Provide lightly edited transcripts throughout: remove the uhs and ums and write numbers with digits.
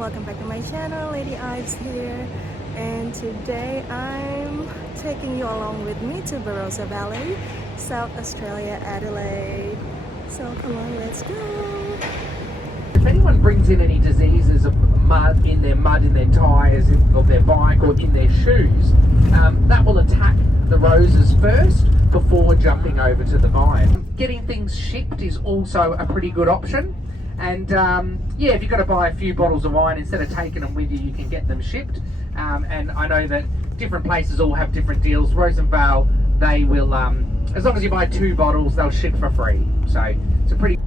welcome back to my channel. Lady Ives here, and today I'm taking you along with me to Barossa Valley, South Australia, Adelaide. So come on, let's go. If anyone brings in any diseases of mud in their tyres of their bike or in their shoes, that will attack the roses first before jumping over to the vine. Getting things shipped is also a pretty good option. And yeah, if you've got to buy a few bottles of wine, instead of taking them with you, you can get them shipped. And I know that different places all have different deals. Rosevard, they will, as long as you buy 2 bottles, they'll ship for free. So it's a pretty...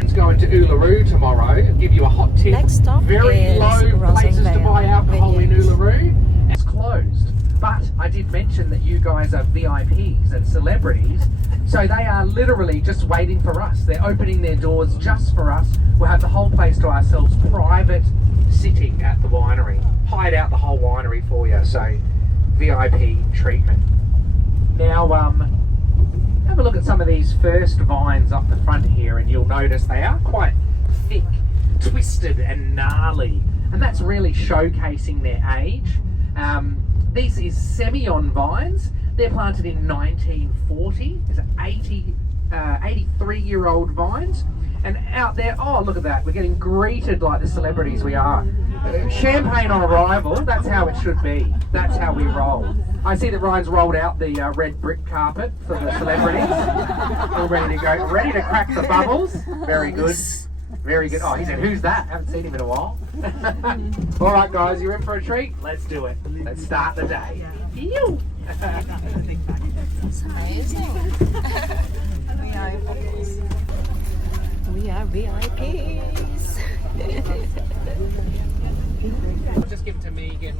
It's going to Uaro tomorrow. Give you a hot tip. Next stop Very is low Rosen places to buy alcohol in Vineyard. Uaro. It's closed. But I did mention that you guys are VIPs and celebrities, so they are literally just waiting for us. They're opening their doors just for us. We'll have the whole place to ourselves, private sitting at the winery. Hide out the whole winery for you, so VIP treatment. Now, have a look at some of these first vines up the front here, and you'll notice they are quite thick, twisted and gnarly, and that's really showcasing their age. This is Semillon vines. They're planted in 1940. These are 83-year-old vines. And out there, oh, look at that. We're getting greeted like the celebrities we are. Champagne on arrival, that's how it should be. That's how we roll. I see that Ryan's rolled out the red brick carpet for the celebrities. All ready to go. Ready to crack the bubbles. Very good. Very good. Oh, he said, who's that? Haven't seen him in a while. All right, guys, you're in for a treat? Let's do it. Let's start the day. Phew. It's amazing. We are VIPs. Just give it to me again.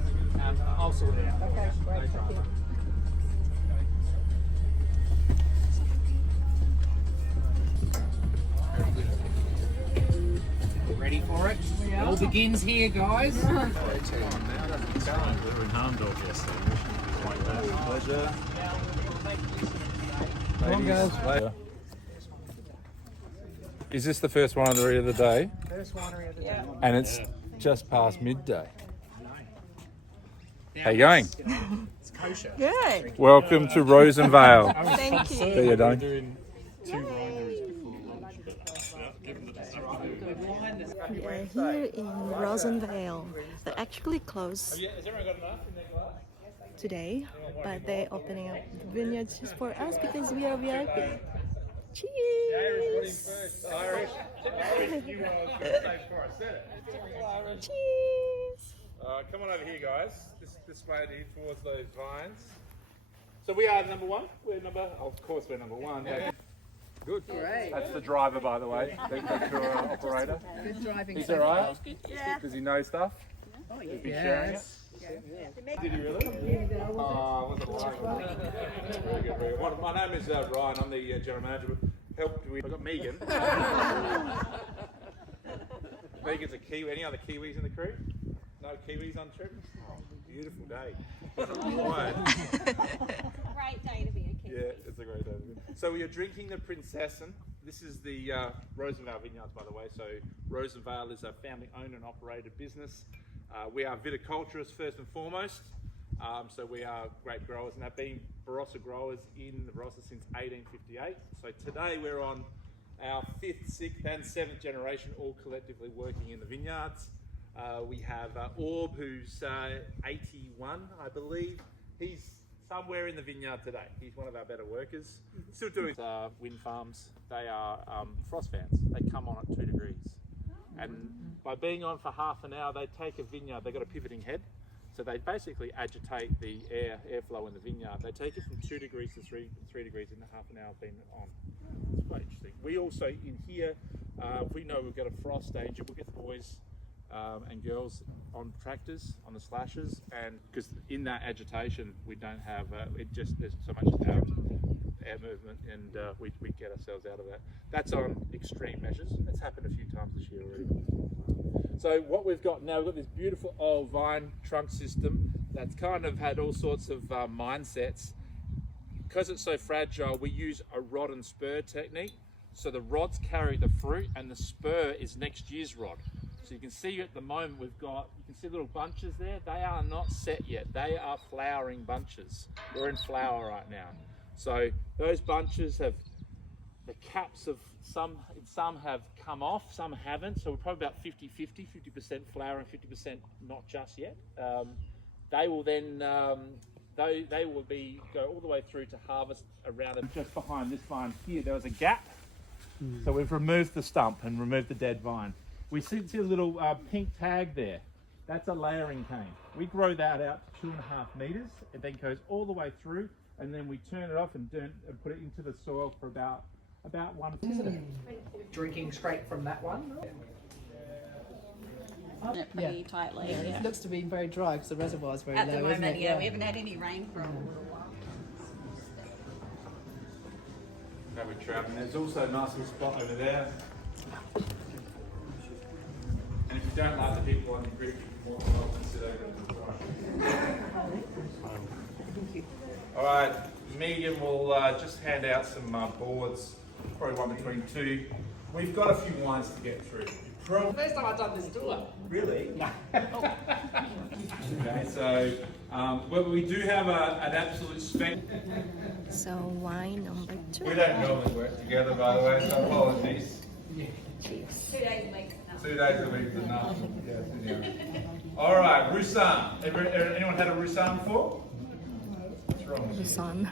I'll sort it out. Okay, no drama. Ready for it? It all begins here, guys. We were in Harmdorf yesterday. Pleasure. Come on, guys. Is this the first winery of the day? First winery of the day. And it's just past midday. How you going? It's kosher. Good. Welcome to Rosenvard. Thank you. There you go. We are here in Rosen Vineyard. They're actually closed today, but they're opening up the vineyards just for us because we are VIP. Cheers! Cheers! Come on over here, guys. This way towards those vines. So we are number 1. Of course, we're number 1. Good. Great. That's the driver, by the way. That's your operator. Good driving. He's all right? Yeah. Does he know stuff? Oh, He's been sharing it? Did he really? Wasn't very good, very good. My name is Ryan. I'm the general manager. I've got Megan. Megan's a Kiwi. Any other Kiwis in the crew? No Kiwis on trip? Oh, beautiful day. Great day to be a kid. Yeah, it's a great day. So we are drinking the Prinzessin. This is the Rosevard Vineyards, by the way. So Rosevard is a family-owned and operated business. We are viticulturists first and foremost. So we are grape growers and have been Barossa growers in the Barossa since 1858. So today we're on our 5th, 6th and 7th generation, all collectively working in the vineyards. We have Orb, who's 81, I believe. He's somewhere in the vineyard today. He's one of our better workers. Still doing wind farms. They are frost fans. They come on at 2 degrees. And by being on for half an hour, they take a vineyard. They've got a pivoting head. So they basically agitate the airflow in the vineyard. They take it from 2 degrees to 3 degrees in half an hour being on. It's quite interesting. We also, in here, if we know we've got a frost danger, we'll get the boys and girls on tractors, on the slashers, and because in that agitation we don't have there's so much air movement, and we get ourselves out of that. That's on extreme measures. That's happened a few times this year already. So what we've got now, we've got this beautiful old vine trunk system that's kind of had all sorts of mindsets. Because it's so fragile, we use a rod and spur technique. So the rods carry the fruit and the spur is next year's rod. So you can see at the moment you can see little bunches there. They are not set yet. They are flowering bunches. We're in flower right now. So those bunches have, the caps of some have come off, some haven't. So we're probably about 50-50, 50% flower and 50% not just yet. They will then, they will go all the way through to harvest around it. Just behind this vine here, there was a gap. So we've removed the stump and removed the dead vine. We see a little pink tag there. That's a layering cane. We grow that out to 2.5 meters. It then goes all the way through, and then we turn it off and put it into the soil for about 1 minute. Drinking straight from that one. It pretty tightly. Yeah, it looks to be very dry because the reservoir is very At low, the isn't moment, it? yeah, we haven't had any rain for a little while. Grab a trout, and there's also a nice little spot over there. And if you don't like the people on the grid, you can walk off and sit over and All right, Megan will just hand out some boards, probably one between two. We've got a few wines to get through. First time I've done this tour. Really? Okay, so well, we do have an absolute spec. So wine number 2. We don't normally work together, by the way, so apologies. 2 days a week. 2 days a week is enough. Yeah. All right, Rosen. Anyone had a Rosen before? What's wrong with you? Sun.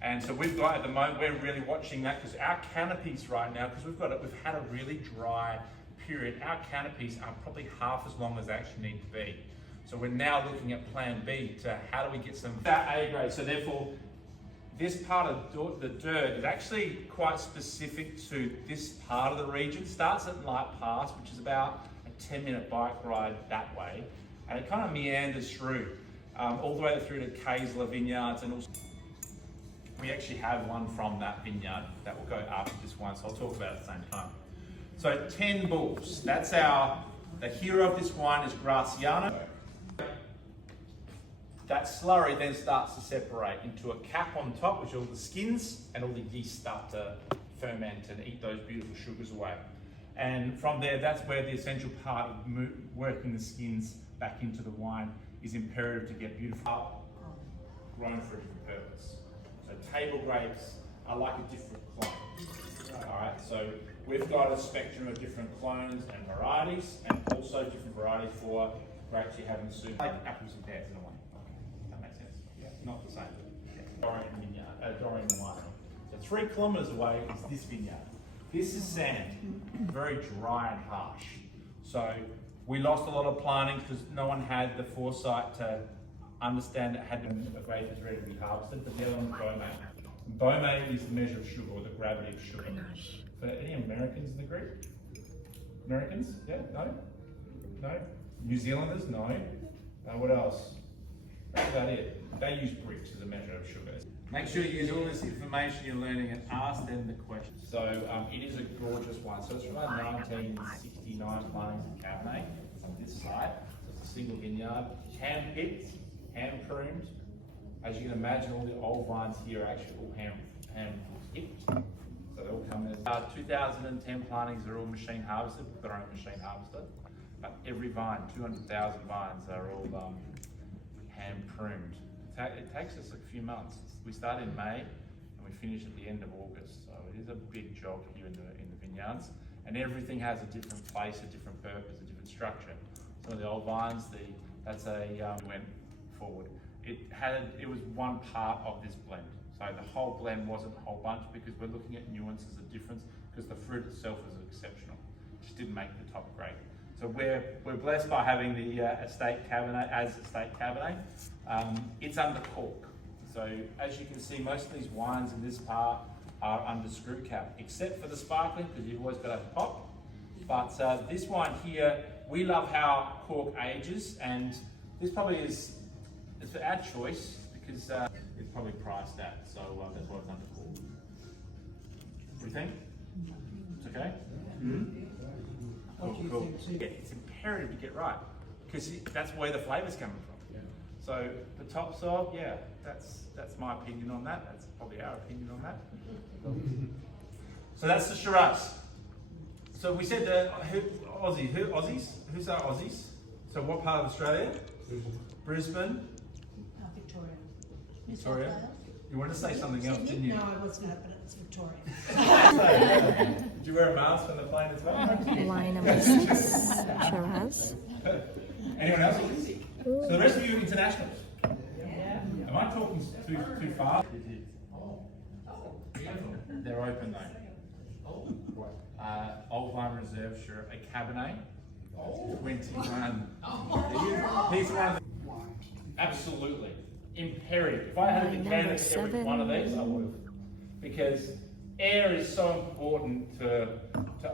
And so we've got, at the moment, we're really watching that because our canopies right now, because we've had a really dry period, our canopies are probably half as long as they actually need to be. So we're now looking at plan B to how do we get some that A grade. So therefore, this part of the dirt is actually quite specific to this part of the region. Starts at Light Pass, which is about a 10-minute bike ride that way. And it kind of meanders through, all the way through to Kaysler Vineyards, and also we actually have one from that vineyard that will go after this one, so I'll talk about it at the same time. So 10 bulls, that's the hero of this wine is Graciano. That slurry then starts to separate into a cap on top, which are all the skins, and all the yeast start to ferment and eat those beautiful sugars away. And from there, that's where the essential part of working the skins back into the wine is imperative to get beautiful, grown for a different purpose. So table grapes are like a different clone. All right, so we've got a spectrum of different clones and varieties, and also different varieties for grapes you have in the soup, like apples and pears in a way. That makes sense. Yeah, not the same. Dorian Vineyard, Dorian wine. So 3 kilometres away is this vineyard. This is sand, very dry and harsh. So we lost a lot of plantings because no one had the foresight to understand that a grape is ready to be harvested. But the other one is Beaumont. Beaumont is the measure of sugar, or the gravity of sugar. For any Americans in the group? Americans? Yeah? No? No? New Zealanders? No. What else? That's about it. They use bricks as a measure of sugar. Make sure you use all this information you're learning and ask them the questions. So it is a gorgeous wine. So it's from 1969 plantings in Cabernet on this side. So it's a single vineyard, hand-picked, hand-pruned. As you can imagine, all the old vines here are actually all hand-picked. So they all come as 2010 plantings are all machine harvested. We've got our own machine harvester. But every vine, 200,000 vines, are all hand-pruned. It takes us a few months. We start in May and we finish at the end of August. So it is a big job here in the vineyards. And everything has a different place, a different purpose, a different structure. Some of the old vines, went forward. It was one part of this blend. So the whole blend wasn't a whole bunch because we're looking at nuances of difference because the fruit itself is exceptional. It just didn't make the top grade. So we're blessed by having the estate Cabernet as estate Cabernet. It's under cork. So as you can see, most of these wines in this part are under screw cap, except for the sparkling because you've always got to have pop. But this wine here, we love how cork ages, and this probably is for our choice because it's probably priced at. So that's why it's under cork. What do you think? It's okay. Cool. Yeah, it's imperative to get right because that's where the flavour's coming from. So the topsoil, yeah, that's my opinion on that. That's probably our opinion on that. So that's the Shiraz. So we said Aussies. Who's our Aussies? So what part of Australia? Brisbane. Victoria. Victoria. You wanted to say something else, didn't you? No, I was not, but it's Victoria. Did you wear a mask on the plane as well? Wine number 6, Shiraz. Anyone else? So the rest of you internationals. Am I talking too fast? They're open though. Old Vine Reserve, sure. A Cabernet. 21. Here's one. Absolutely. Imperative. If I had a decanter for every one of these, I would have. Because air is so important to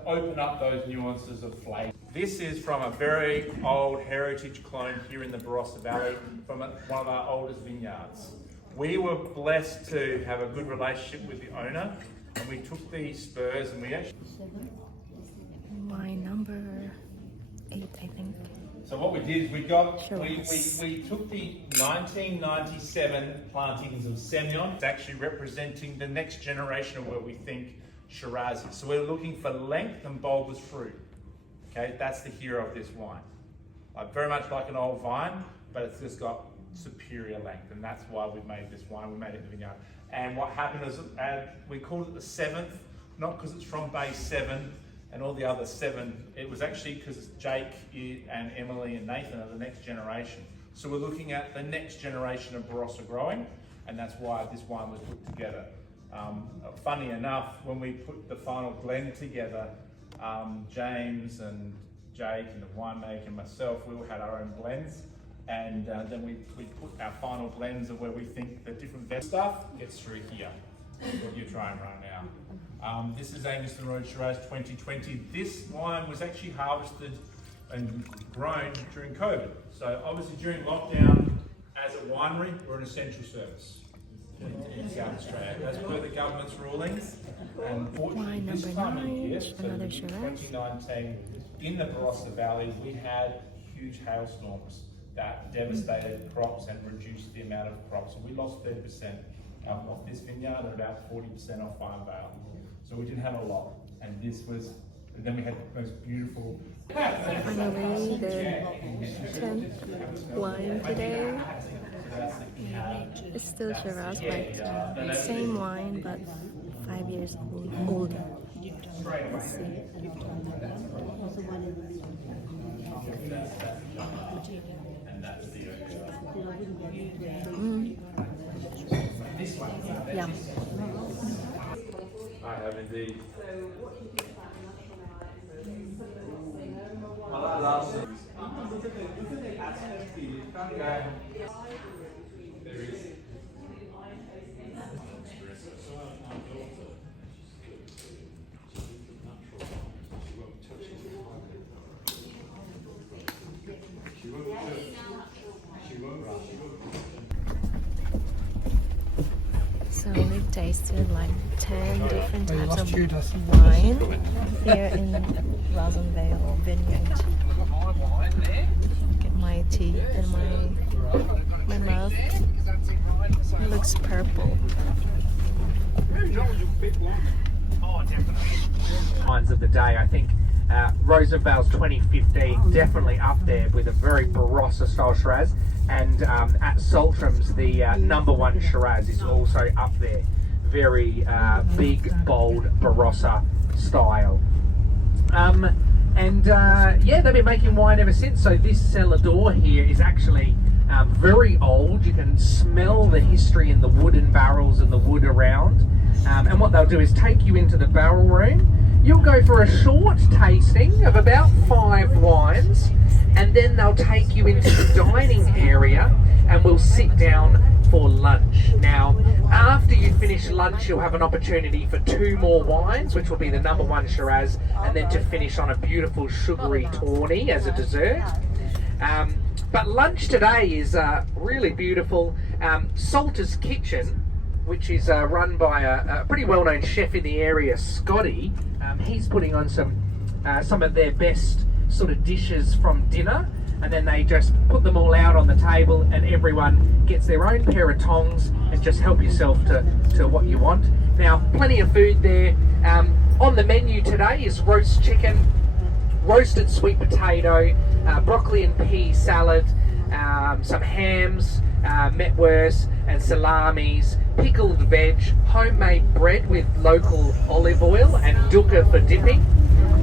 open up those nuances of flavour. This is from a very old heritage clone here in the Barossa Valley, from one of our oldest vineyards. We were blessed to have a good relationship with the owner, and we took these spurs and we actually... Wine number 8, I think. So what we did is we took the 1997 plantings of Semillon. It's actually representing the next generation of where we think Shiraz is. So we're looking for length and bulbous fruit. Okay, that's the hero of this wine. Very much like an old vine, but it's just got superior length, and that's why we made this wine. We made it in the vineyard. And what happened is we called it the 7th, not because it's from base 7 and all the other 7. It was actually because Jake and Emily and Nathan are the next generation. So we're looking at the next generation of Barossa growing, and that's why this wine was put together. Funny enough, when we put the final blend together, James and Jake and the winemaker and myself, we all had our own blends, and then we put our final blends of where we think the different stuff gets through here. That's what you're trying right now. This is Angus and Road Shiraz 2020. This wine was actually harvested and grown during COVID. So obviously during lockdown, as a winery, we're an essential service in South Australia. As per the government's rulings, and fortunately this time of year, so in 2019, in the Barossa Valley, we had huge hailstorms that devastated crops and reduced the amount of crops. So we lost 30% of this vineyard and about 40% off Farm Vale. So we didn't have a lot, and then we had the most beautiful. Finally, the 10th wine today. It's still Shiraz, but same wine, but 5 years older. Let's see. Yum. I have indeed. There is. So we've tasted like 10 different types of wine here in Rosen Vineyard. Look at my teeth and my mouth. It looks purple. Wines of the day, I think Rosevard's 2015 definitely up there with a very Barossa style Shiraz, and at Sultram's the #1 Shiraz is also up there, very big, bold Barossa style. Yeah, they've been making wine ever since. So this cellar door here is actually very old. You can smell the history in the wooden barrels and the wood around. And what they'll do is take you into the barrel room. You'll go for a short tasting of about 5 wines, and then they'll take you into the dining area and we'll sit down for lunch. Now, after you finish lunch, you'll have an opportunity for 2 more wines, which will be the #1 Shiraz, and then to finish on a beautiful sugary tawny as a dessert. But lunch today is really beautiful. Sultra's Kitchen, which is run by a pretty well-known chef in the area, Scotty. He's putting on some of their best sort of dishes from dinner. and then they just put them all out on the table, and everyone gets their own pair of tongs and just help yourself to what you want. Now, plenty of food there. On the menu today is roast chicken, roasted sweet potato, broccoli and pea salad, some hams, metwurst and salamis, pickled veg, homemade bread with local olive oil and dukkha for dipping.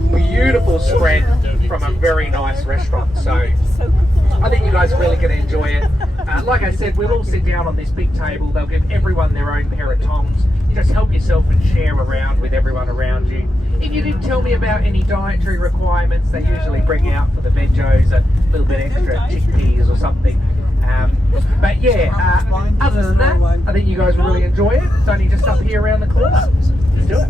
Beautiful spread from a very nice restaurant, so I think you guys are really going to enjoy it. Like I said, we'll all sit down on this big table. They'll give everyone their own pair of tongs. Just help yourself and share around with everyone around you. If you didn't tell me about any dietary requirements, they usually bring out for the vegos a little bit extra chickpeas or something. But yeah, other than that, I think you guys will really enjoy it. It's only just up here around the corner. Let's do it.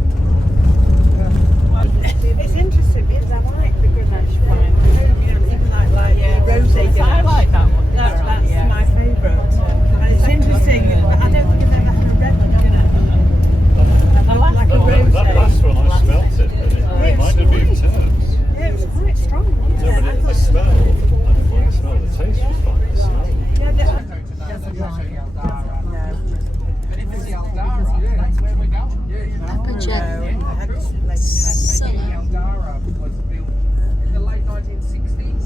It's interesting because I like the Grenache wine. Even like rosé. I like that one. That's my favourite. And it's interesting. I don't think I've ever had a red one. I like a rosé. That last one I smelt it, and it reminded me of turnips. Yeah, it was quite strong, wasn't Yeah, but the smell, I didn't like the smell. The taste was fine. The smell. But if it's the Aldara, that's where we're going. Applejack. Aldara was built in the late 1960s.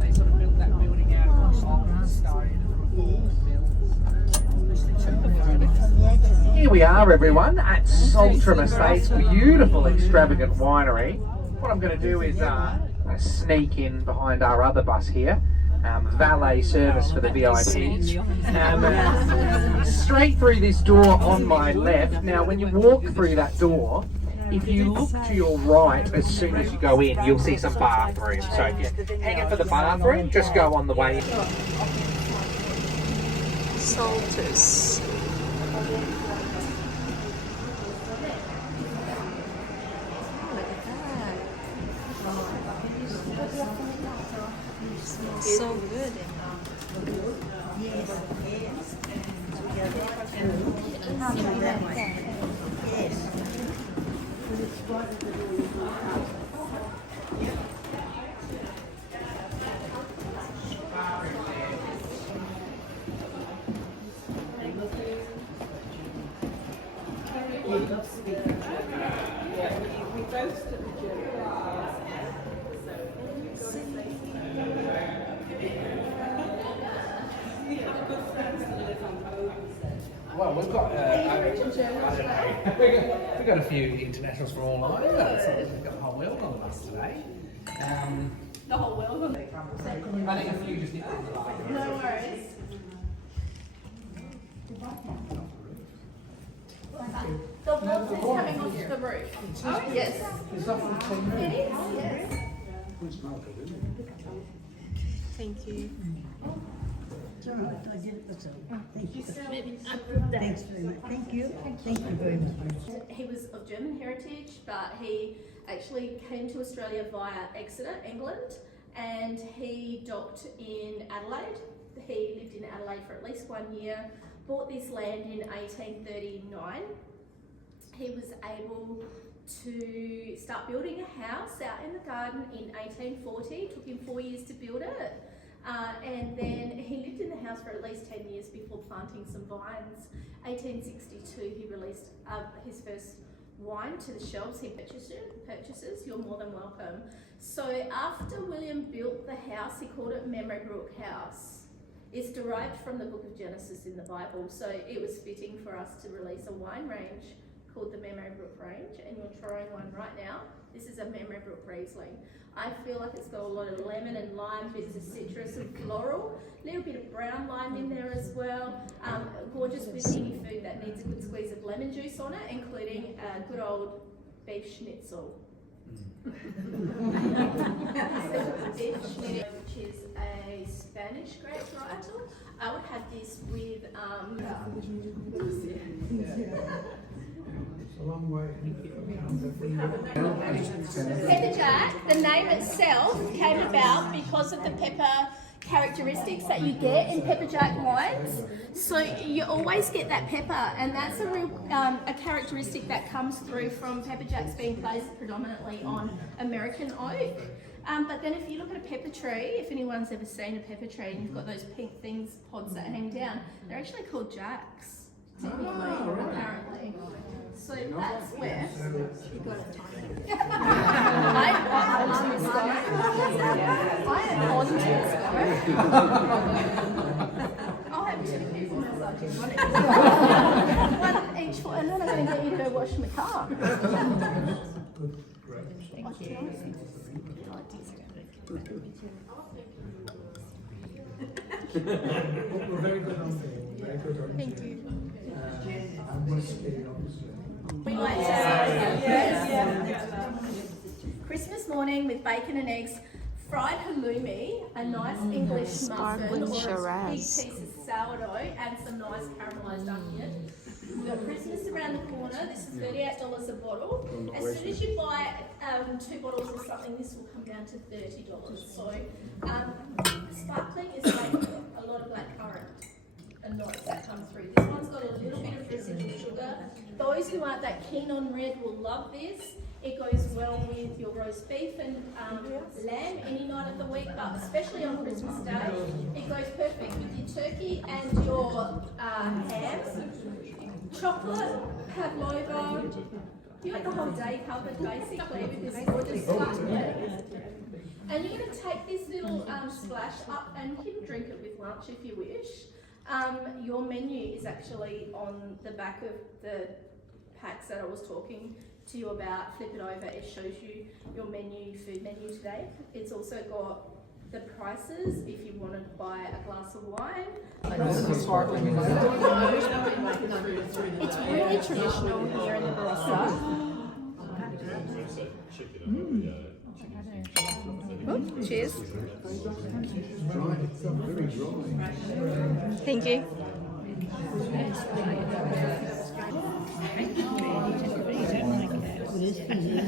They sort of built that building out of stone and Here we are, everyone, at Sultra Estates, beautiful, extravagant winery. What I'm going to do is sneak in behind our other bus here. Valet service for the VIPs. Straight through this door on my left. Now, when you walk through that door, if you look to your right as soon as you go in, you'll see some bathrooms. So if you're hanging for the bathroom, just go on the way in. Salters. Smells so good. Well, we've got, we've got a few internationals from all over. So we've got the whole world on the bus today. The whole world. I think a few just nipped in the line. No worries. The water's coming onto the roof. Oh, yes. Is that from the team room? It is, yes. Thank you. Thanks very much. Thank you. Thank you very much. He was of German heritage, but he actually came to Australia via Exeter, England, and he docked in Adelaide. He lived in Adelaide for at least 1 year, bought this land in 1839. He was able to start building a house out in the garden in 1840. It took him 4 years to build it. And then he lived in the house for at least 10 years before planting some vines. 1862, he released his first wine to the shelves. He purchases, you're more than welcome. So after William built the house, he called it Memor Brook House. It's derived from the book of Genesis in the Bible, so it was fitting for us to release a wine range called the Memor Brook range, and you're trying one right now. This is a Memor Brook Riesling. I feel like it's got a lot of lemon and lime, bits of citrus and floral, a little bit of brown lime in there as well. Gorgeous with any food that needs a good squeeze of lemon juice on it, including a good old beef schnitzel. Beef schnitzel, which is a Spanish grape varietal. I would have this with Pepper Jack, the name itself came about because of the pepper characteristics that you get in Pepper Jack wines. So you always get that pepper, and that's a real a characteristic that comes through from Pepper Jacks being based predominantly on American oak. But then if you look at a pepper tree, if anyone's ever seen a pepper tree and you've got those pink things, pods that hang down, they're actually called jacks, apparently. So that's where you got it. I'm on this guy. I am on this guy. I'll have 2 people massaging one each foot, and then I'm going to get you to go wash my car. Thank you. We're very good on there. Very good on Thank you. We like Christmas morning with bacon and eggs, fried halloumi, a nice English muffin, or a big piece of sourdough, and some nice caramelised onion. We've got Christmas around the corner. This is $38 a bottle. As soon as you buy 2 bottles of something, this will come down to $30. So sparkling is like a lot of blackcurrant and notes that come through. This one's got a little bit of residual sugar. Those who aren't that keen on red will love this. It goes well with your roast beef and lamb any night of the week, but especially on Christmas Day, it goes perfect with your turkey and your ham. Chocolate, pavlova. You got the whole day covered basically with this gorgeous stuff. And you're going to take this little splash up, and you can drink it with lunch if you wish. Your menu is actually on the back of the packs that I was talking to you about. Flip it over, it shows you your menu, food menu today. It's also got the prices if you want to buy a glass of wine. It's really traditional here in the Barossa. Oh, cheers. Thank you.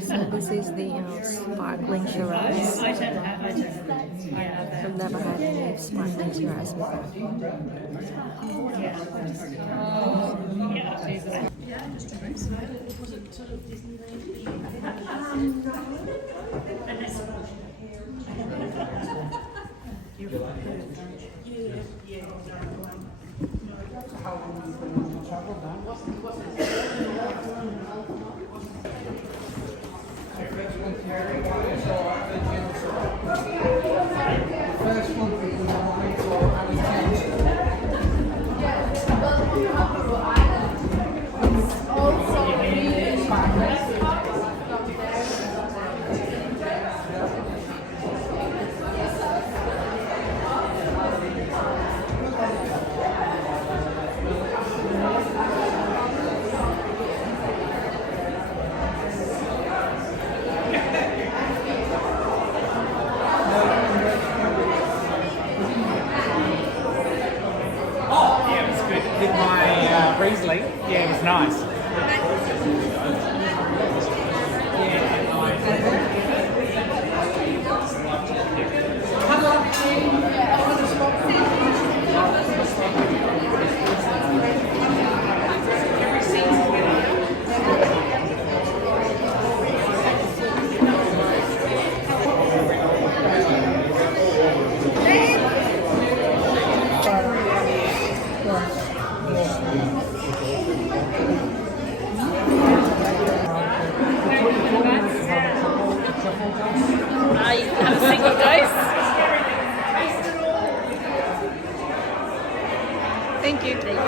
So this is the sparkling Shiraz. I've never had any sparkling Shiraz before. With my Riesling, yeah, it was nice. Have a single dose. Thank you. There you go.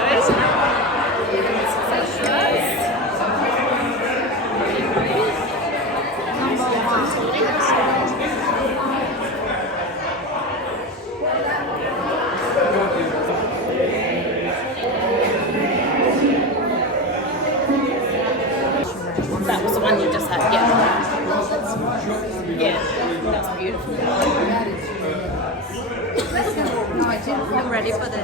That was the one you just had, yeah. Yeah, that's beautiful. I'm ready for the...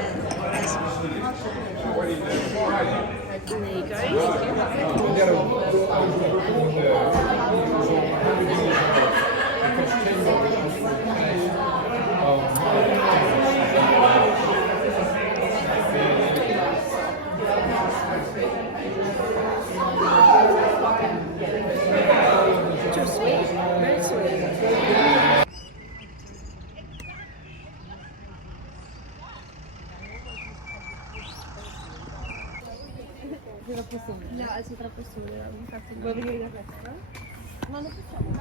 There you go. Too sweet. Very sweet. possibile. Yeah, it's not possible. We have to Vuoi venire da questa? No, non possiamo.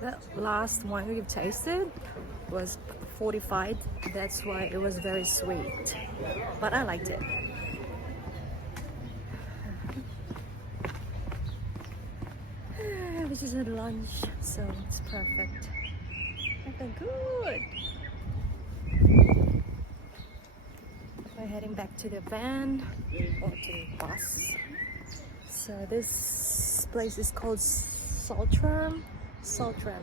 The last one we've tasted was fortified. That's why it was very sweet. But I liked it. We just had lunch, so it's perfect. I feel good. We're heading back to the van or to the bus. So this place is called Sultra. Sultra.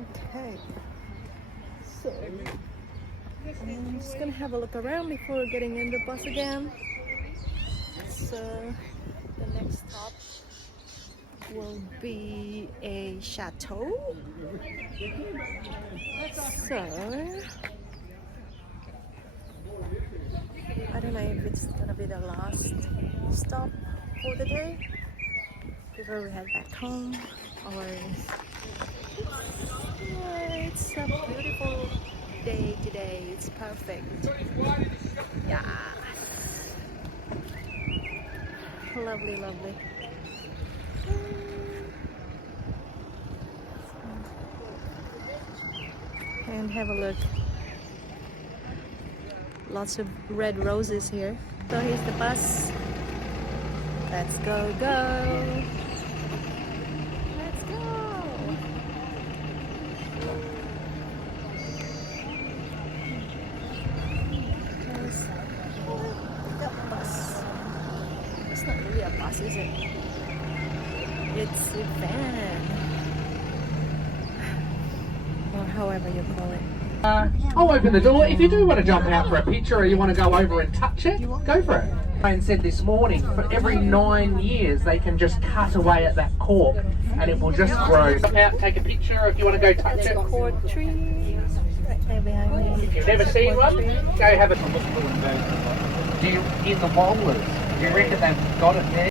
Okay. So I'm just gonna have a look around before getting in the bus again. So the next stop will be a chateau. So I don't know if it's gonna be the last stop for the day before we head back home, or yeah, it's a beautiful day today. It's perfect. Yeah. Lovely, lovely. And have a look. Lots of red roses here. So here's the bus. Let's go, go. Let's go. There's the bus. It's not really a bus, is it? It's a van. Or however you call it. I'll open the door. If you do want to jump out for a picture or you want to go over and touch it, go for it. Ryan said this morning, for every 9 years they can just cut away at that cork and it will just grow. Jump out, take a picture if you want to go touch There's it. a cord tree right there behind me. If you've never seen one, go have a... Do you, in the molars, do you reckon they've got it there?